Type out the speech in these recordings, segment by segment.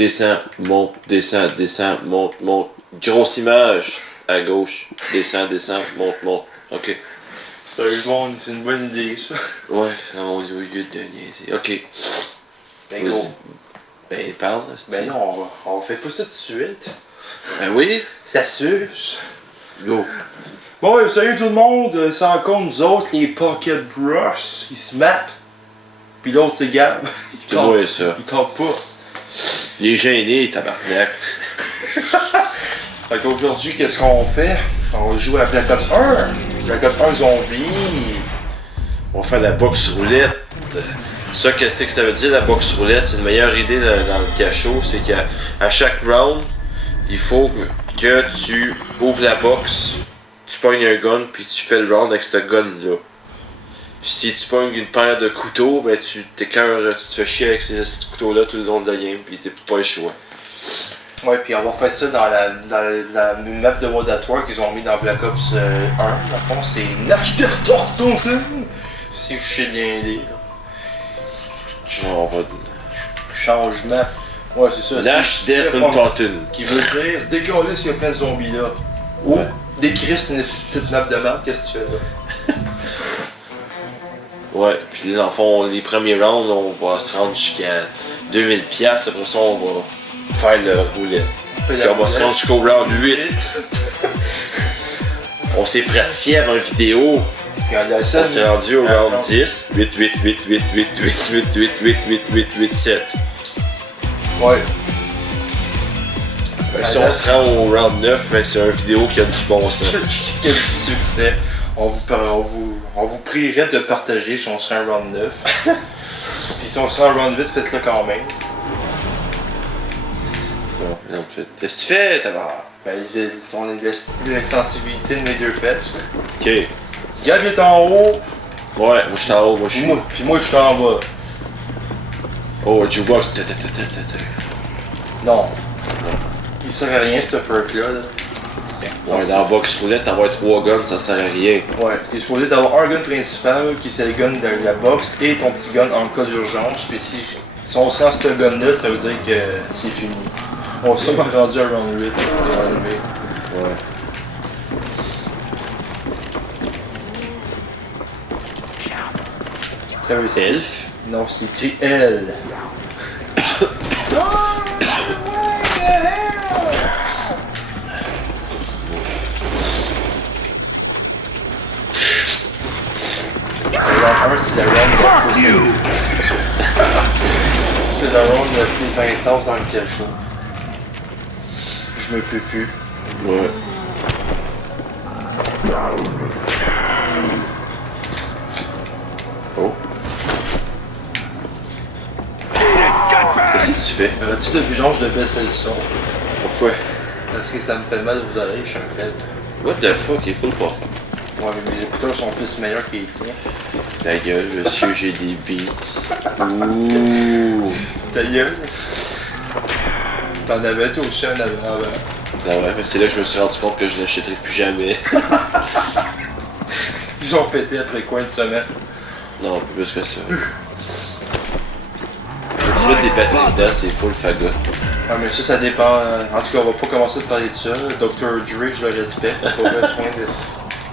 Descends, monte, descends, descends, monte, monte. Grosse image à gauche. Descends, descends, monte, monte. Ok. C'est une bonne idée, ça. Ouais, au lieu de niaiser. Ok. Ben gros. Ben parle. Ben non, on fait pas ça tout de suite. Ben oui. Ça suce. Go. Bon, ouais, salut tout le monde, c'est encore nous autres, les Pocket Bros. Ils se mattent. Puis l'autre, c'est Gab. C'est moi, ça. Il tente pas. Les gênés, tabarnak. Fait qu'aujourd'hui, qu'est-ce qu'on fait? On va jouer à Black Ops 1. Black Ops 1 Zombie. On va faire la boxe roulette. Ça, qu'est-ce que ça veut dire, la boxe roulette? C'est une meilleure idée dans le cachot. C'est qu'à chaque round, il faut que tu ouvres la boxe, tu pognes un gun, puis tu fais le round avec ce gun-là. Puis si tu pognes une paire de couteaux, ben tu t'écœures, tu te fais chier avec ces couteaux-là tout le long de la game, puis t'as pas le choix. Ouais, puis on va faire ça dans la map de World at War qu'ils ont mis dans Black Ops 1. Dans le fond, c'est Nachtertortonten. Si je sais bien lire. On va... Changement. Ouais, c'est ça. Nachtertortonten. Qui veut dire décoller s'il y a plein de zombies là. Ou décrire c'est une petite map de map, qu'est-ce que tu fais là? Ouais, puis dans le fond, les premiers rounds, on va se rendre jusqu'à 2000$. Après ça, on va faire le roulette. Puis on va se rendre jusqu'au round 8. On s'est pratiqué avant une vidéo. On s'est rendu au round 10. 8, 8, 8, 8, 8, 8, 8, 8, 8, 8, 8, 8, 7. Ouais. Si on se rend au round 9, ben c'est une vidéo qui a du bon sens. Qui a du succès. On vous prierait de partager si on serait un round 9. Puis si on serait un round 8, faites-le quand même. Bon, en fait. Qu'est-ce que tu fais, t'as Ben, on a l'extensivité de mes deux fesses. Ok. Gab est en haut. Ouais, moi je suis en haut, moi je suis. Puis moi je suis en bas. Oh, jukebox. Non. Il sert à rien ce perk-là. Ouais, dans la box roulette, avoir 3 guns, ça sert à rien. Ouais, t'es supposé d'avoir un gun principal qui c'est le gun de la box et ton petit gun en cas d'urgence. Puis si on se rend ce gun-là, ça veut dire que c'est fini. On s'est pas rendu à round 8, c'est enlevé. Ouais. Ça veut dire. Elf? Non, c'est écrit L. C'est le round c'est le round le plus intense dans le cachot. Je me peux plus. Ouais. Oh. Qu'est-ce que tu fais? As-tu de vidange de baisser le son? Pourquoi? Parce que ça me fait mal aux oreilles, je suis un faible. What the fuck, il faut le pas faire. Ouais, mais mes écouteurs sont plus meilleurs que les tiens. Ta gueule, monsieur, j'ai des beats. Ouh. Ta gueule? T'en avais toi aussi un avant. Ah ouais, mais c'est là que je me suis rendu compte que je n'achèterai plus jamais. Ils ont pété après quoi, une semaine? Non, plus que ça. Faut-tu mettre des batteries dedans, c'est full fagot. Ouais, mais ça dépend. En tout cas, on va pas commencer de parler de ça. Dr. Dre, je le respecte. Pas besoin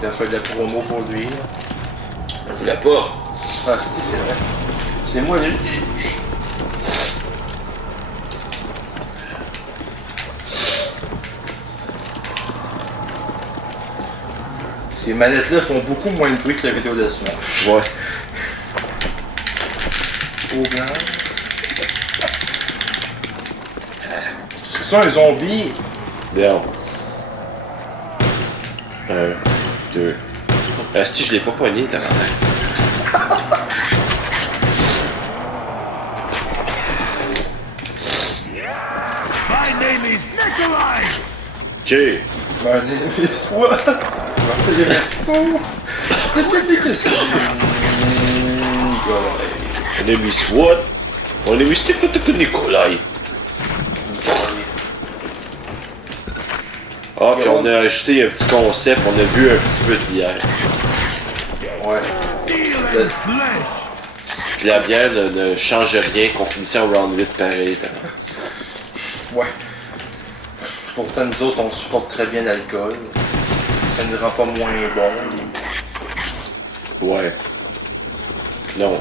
de faire de la promo pour lui. On voulait pas. Ah, c'est vrai. C'est moi, lui. Ces manettes-là font beaucoup moins de bruit que la vidéo de Smash. Ouais. Au blanc. C'est ça un zombie? Down. 1, 2. Si je l'ai pas pogné, t'as l'air. My name is Nikolai! Ok. My name is what? My name is who? Mon name is what? Mon name is Nikolai. Ah, puis on a ajouté un petit concept, on a bu un petit peu de bière. Ouais. Puis la bière ne change rien, qu'on finissait en round 8 pareil. Ouais. Pourtant, nous autres, on supporte très bien l'alcool. Ça ne rend pas moins bon. Ouais. Non.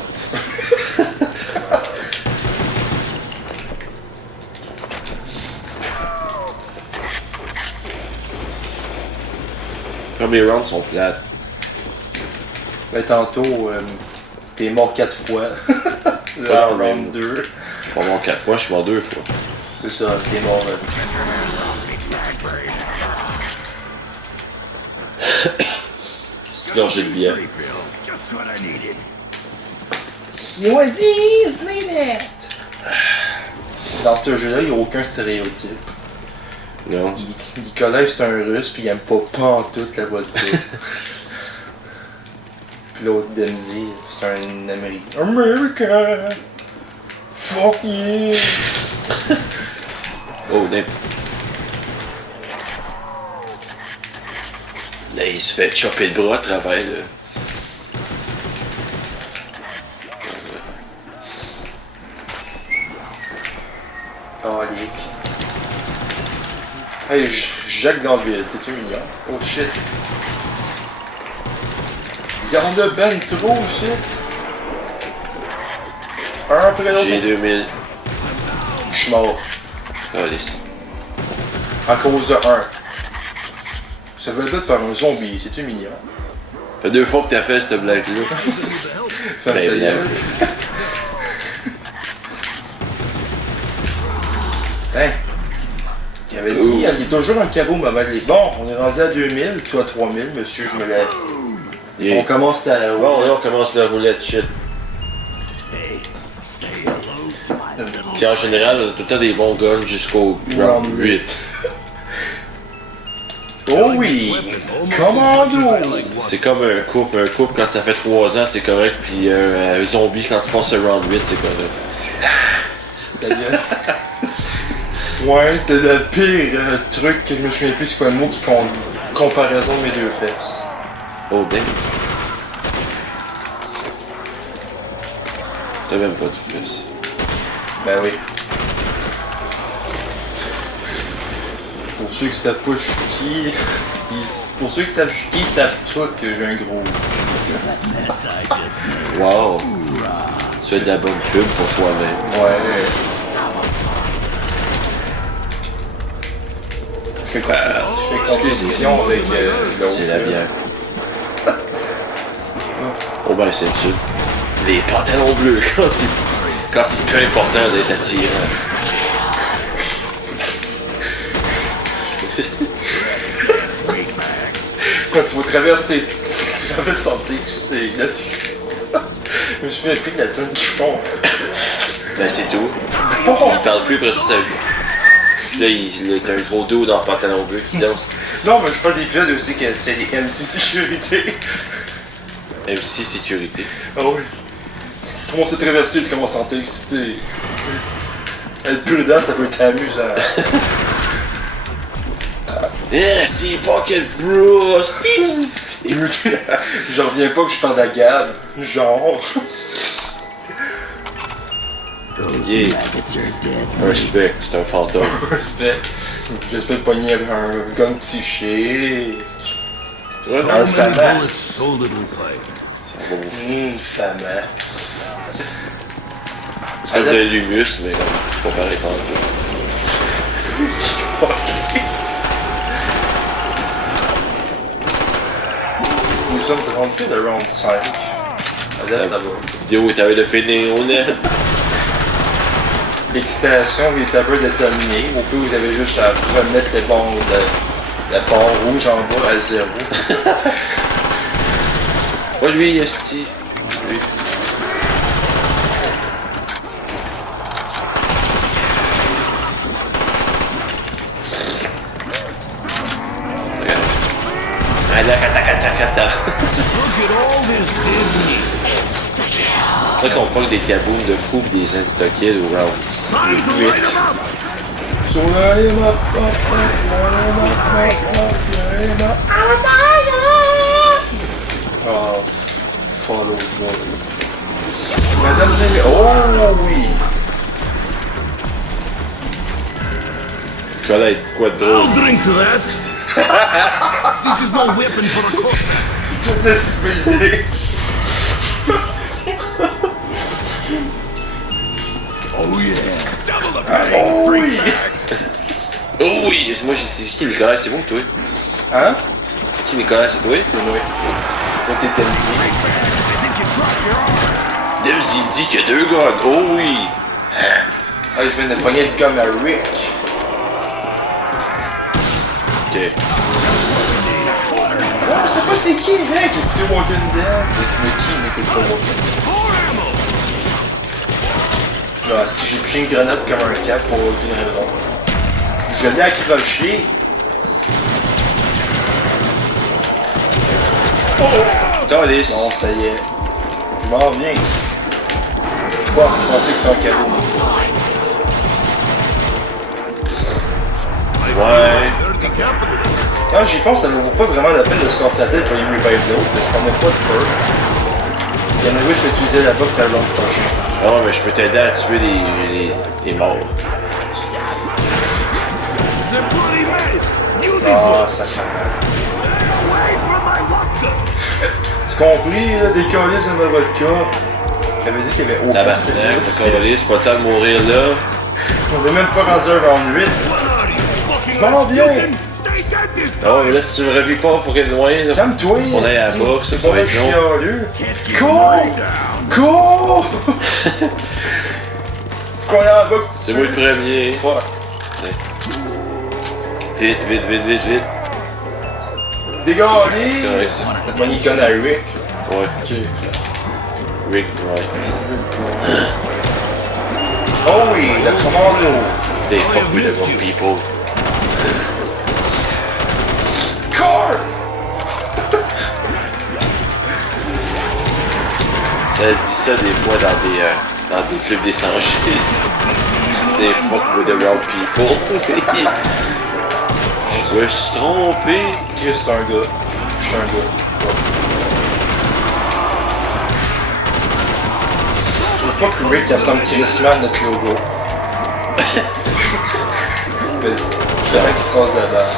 Comme les rounds sont plates. Ben, tantôt, t'es mort 4 fois. Le Ouais, round 2. Je suis pas mort 4 fois, je suis mort 2 fois. C'est ça, t'es mort. Gorgée de bière. Just what I needed. Vas-y, Sneedit! Dans ce jeu-là, il n'y a aucun stéréotype. Non. Nicolas, c'est un russe, puis il aime pas pantoute la vodka. Puis l'autre, Denzi, c'est un américain. America! Fuck you! Oh, damn. Là, il se fait chopper le bras à travers le... Calique. Hey, Jacques dans le vide, c'est humiliant. Oh shit. Il y en a ben trop, shit. Un après l'autre. J'ai 2000. Je suis mort. Allez. À cause de un. Se fait battre par un zombie, c'est humiliant. Ça fait 2 fois que t'as fait cette blague-là. Ferme ta Ben, gueule. Hein? Il avait dit, il est toujours un cabot mauvais. Bon, on est rendu à 2000, toi 3000, monsieur, je me lève. Yeah. On commence à... Bon, là, on commence la roulette shit. Puis en général, on a tout le temps des bons guns jusqu'au round 8. Oh oui! Commando! C'est comme un couple. Un couple, quand ça fait 3 ans, c'est correct. Puis un zombie, quand tu passes le round 8, c'est correct. Ta gueule. Ouais, c'était le pire truc que je me souviens plus, c'est quoi le mot qui comparaison de mes deux fesses. Oh, damn. T'as même pas de fils. Ben oui. Pour ceux qui savent pas je suis qui, pour ceux qui savent je suis qui, ils savent tous que j'ai un gros. Wow. Tu fais de la bonne pub pour toi-même. Ouais. Je fais compétition avec l'autre. C'est la bière. Oh ben c'est sûr. Les pantalons bleus, quand c'est peu important d'être attirant. Quand tu vas traverser, tu traverses en texte, là, je me souviens plus de la tonne qu'ils font. Ben c'est tout. Il parle plus après ça. Là, il est un gros dos dans le pantalon bleu qui danse. Non, mais je parle d'épisodes aussi que c'est des MC sécurité. MC sécurité. Ah oui. Tu commences à traverser, tu commences à t'exciter. Être prudent, ça peut être amusant. Eh, c'est pas quel Bruce! J'en reviens pas que je parle de la gamme. Genre. Yeah. Respect, c'est un fantôme. Respect. J'espère pogner un gun psychique. Ouais, Un famas. So little play. ça va vous Famas. C'est comme de l'humus, mais comme, c'est pas pareil quand Nous sommes rendus de round 5. À date, ça va. La vidéo est à de finir, on est. L'excitation est un peu déterminée. Au plus, vous avez juste à remettre les bandes de la barre rouge en bas à 0. Ouais, lui, esti. Lui. Alakatakatakata. C'est vrai qu'on pogne des kabooms de fou pis des insta-kills au round 8. So line him up, line him up. Oh, follow God. Mesdames et messieurs, oh oui! Nicolas, il dit quoi de I'll drôle? drink to that. This is no weapon for a course. C'est une idée. Oh yeah. Double the pay. Oh oui! Oh oui! Moi, c'est qui Nicolas? C'est bon, toi? Hein? C'est qui Nicolas? C'est toi? C'est moi. Toi, t'es Temzy. Debs, il dit qu'il y a 2 guns. Oh oui! Ah, je viens de pogner le gun à Rick. Ok. Oh, je sais pas c'est qui, Rick. Écoutez Walking Dead. Mais qui n'écoute pas Walking Dead? Ah, si j'ai pris une grenade comme un cap pour aucune raison. Je l'ai accroché. Calice. Non, ça y est. Je m'en viens. Fuck, je pensais que c'était un cadeau. Ouais. Quand j'y pense, ça ne vaut pas vraiment la peine de se casser la tête pour les revive l'autre, parce qu'on n'a pas de perk. Il y en a où je peux utiliser la box à l'autre prochain. Ah ouais, mais je peux t'aider à tuer les morts. Ah, sacrément. Tu compris, là, des calices de ma vodka? J'avais dit qu'il y avait aucun Tabarnak, service. le calice, pas le temps de mourir là. On est même pas rendu un round 8. Je m'en viens! Oh, mais là, si tu me revis pas, faut qu'il y ait loin, là. Calme-toi! On est à la esti. boxe, ça C'est va pas être long. chialeux. Cours! Cours! Faut qu'on aille à la boxe. C'est moi le premier. Fuck. Vite, vite, vite, vite, vite. Dégagez! Correct, ça. T'as pogné le gun à Rick. Ouais. Ok. Rick Grimes. Oh oui, le commando. They fuck with the wrong people. Car! Ça dit ça des fois dans des clubs d'échangistes. They fuck with the wrong people. Je me suis trompé. Chris, c'est un gars. Je suis un gars. Je trouve pas que Rick ressemble crissement à notre logo. Je dirais qu'il se passe là-bas.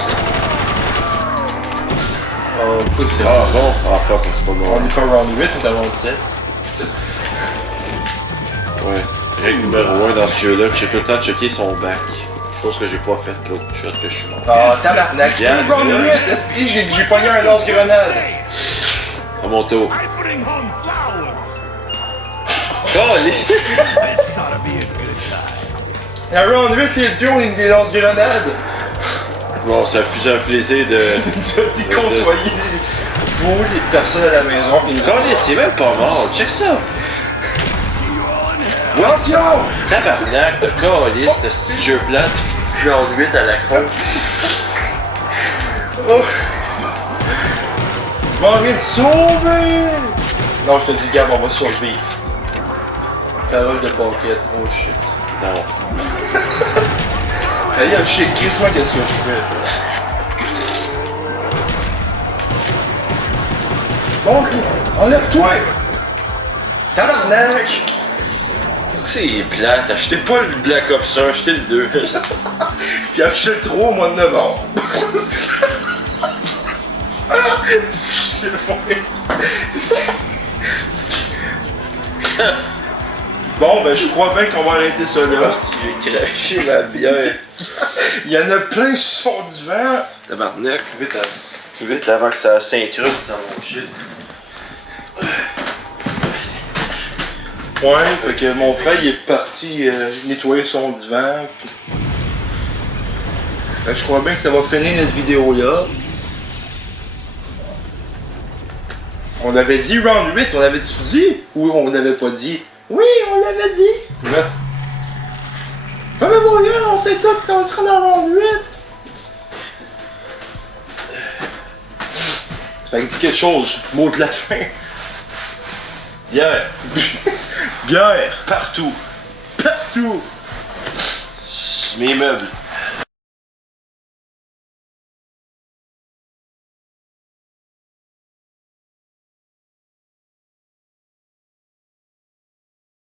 Oh, pourquoi c'est Ah bon? Ah fuck, c'est pas On bon. est pas round 8, on est à round 7. Ouais. Règle numéro 1 dans ce jeu-là, j'ai tout le temps checké son bac. Chose que j'ai pas faite l'autre shot que je suis mort. Ah, tabarnak! Bien, Round bien. 8! Esti, j'ai pogné un lance-grenade! À mon tour. I bring home flour. Calé! This ought to be a good time. À round 8, les deux, on est des lance-grenades! Bon, ça fut un plaisir de... Tu côtoyer vous, les personnes à la maison, pis nous Calé, c'est même pas mort, check ça! attention! Tabarnak de calice, ce petit jeu plat, ce round 8 à la con. Oh. Je m'en viens de sauver! Non, je te dis, Gab, on va survivre. Parole de Pocket, oh shit. Non. Allez, shit, Chris-moi, qu'est-ce que je fais? Bon, enlève-toi! Tabarnak! Est-ce que c'est plate? Achetez pas le Black Ops 1, achetez le 2. Puis acheté le 3 au mois de novembre. Excusez-moi. Bon, ben je crois bien qu'on va arrêter ça là. Tu veux cracher ma bière. Il y en a plein sur son divan. Tabarnak, vite avant que ça s'incruste dans mon shit. Ouais, fait que mon frère il est parti nettoyer son divan. Puis... Fait que je crois bien que ça va finir notre vidéo là. On avait dit round 8, on avait-tu dit? Ou on n'avait pas dit? Oui, on l'avait dit! Merci. Fermez vos yeux, on sait tout, ça va se rendre dans round 8! Fait que dis quelque chose, mot de la fin. Bière. Bière! Partout. Partout! Mes meubles.